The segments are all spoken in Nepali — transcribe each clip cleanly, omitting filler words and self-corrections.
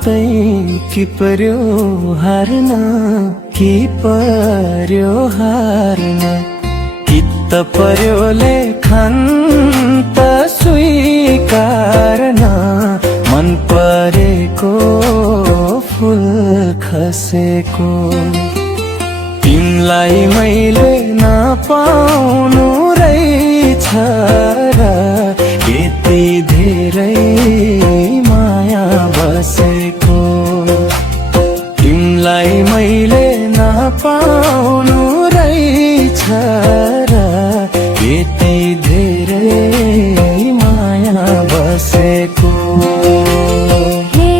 रातै कि पर्यो हार्न कि पर्यो हार्न कित्त पर्यो लेखन त स्वीकार्न मन परेको फुल खसेको तिमलाई मैले नपाउनु रहेछ र यति धेरै माया बसेको तिमलाई मैले नपाउनु रहेछ र यति धेरै माया बसेको हे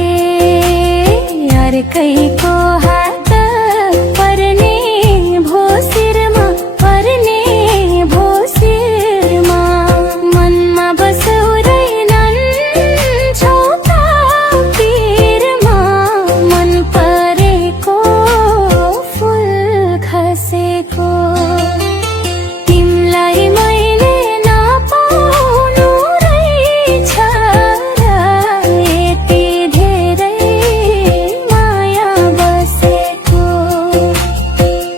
अर्कैको हात पर्ने भो शिरमा पर्ने भो शिरमा मनमा बसौदैनन् छौता पिरमा मन परेको फुल खसेको तिमलाई मैले नपाउनु रहेछ र यति धेरै माया बसेको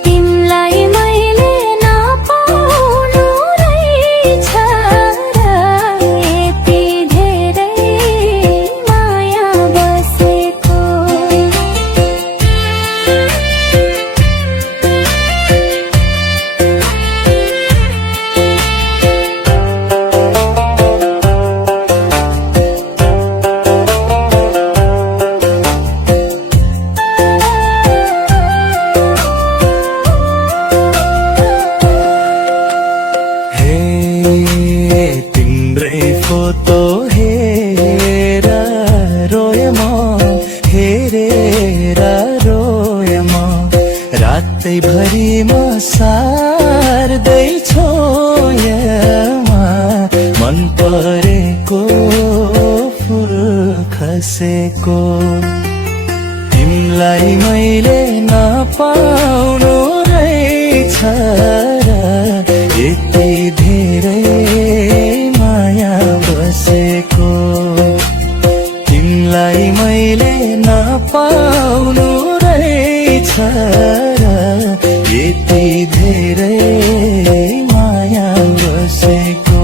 तिमलाई मैले नपाउनु रहेछ र यति धेरै माया बसेको हे तिम्रै फोटो हेरेर रोए म हेरेर रोए म रातैभरि म सार्दै छोएमा मन परेको फुल खसेको तिमलाई मैले नपाउनु रहेछ र यति धेरै माया बसेको तिमलाई मैले नपाउनु रहेछ र यति धेरै माया बसेको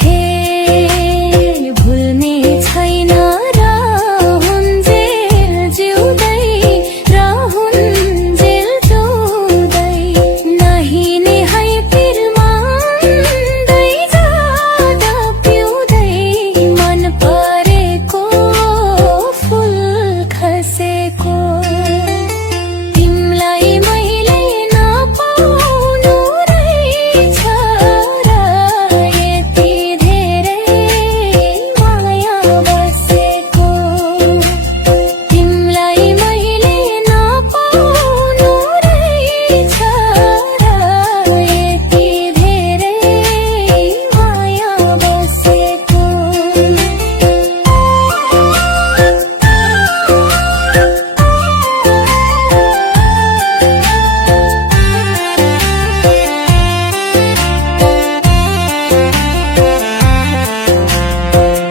हे भुल्ने छैन रहन्जेल जिउँदै रहन्जेल जिउँदै नहिने है पिरमान्दै जाँदा पिउँदै मन परेको फुल खसेको तिमलाई मैले नपाउनु रहेछ र यति धेरै माया बसेको तिमलाई मैले नपाउनु रहेछ र यति धेरै माया बसेको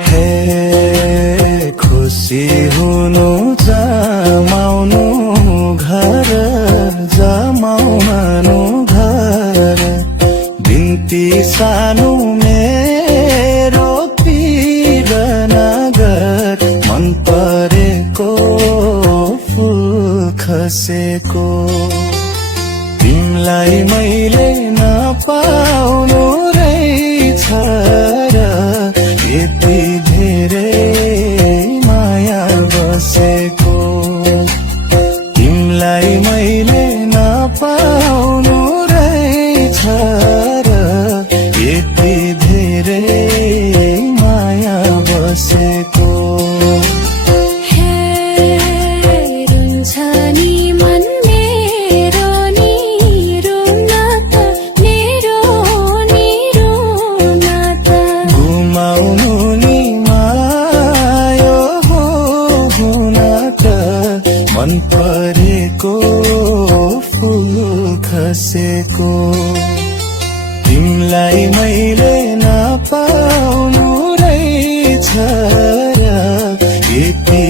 हे खुसी हुनु जमाउनु घर जमाउनु घर बिन्ती सानो मेरो पिर नगर मन परेको फुल खसेको तिमलाई मैले नपाउनु रहेछ र यति धेरै माया बसेको तिमलाई मैले नपाउनु रहेछ र यति धेरै माया बसेको हे रुन्छ नि मन मेरो नि रुन त मेरो नि रुन त गुमाउनु नि माया हो हुन त मन परेको फुल खसेको तिमलाई मैले नपाउनु रहेछ र यति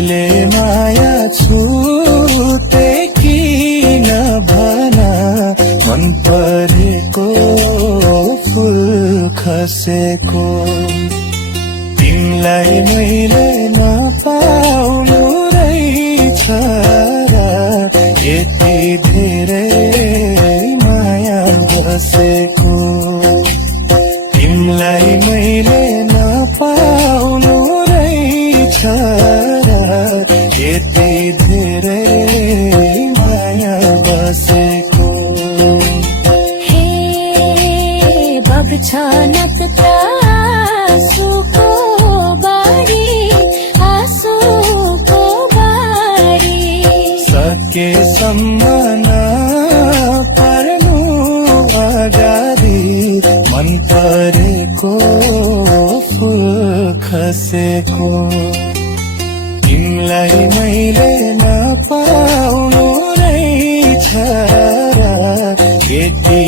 कहिले माया छुटे किन भना मन परेको फुल खसेको तिमीलाई मैले नपाउनु रहेछ र यति धेरै माया बसेको तिमीलाई मैले नपाउनु रहेछ र यति धेरै माया बसेको हे बग्छ नत्र आँसुको बारी आँसुको बारी सकेसम्म नपर्नु अगाडि मन परेको फुल खसेको तिमीलाई मैले नपाउनु रहेछ र यति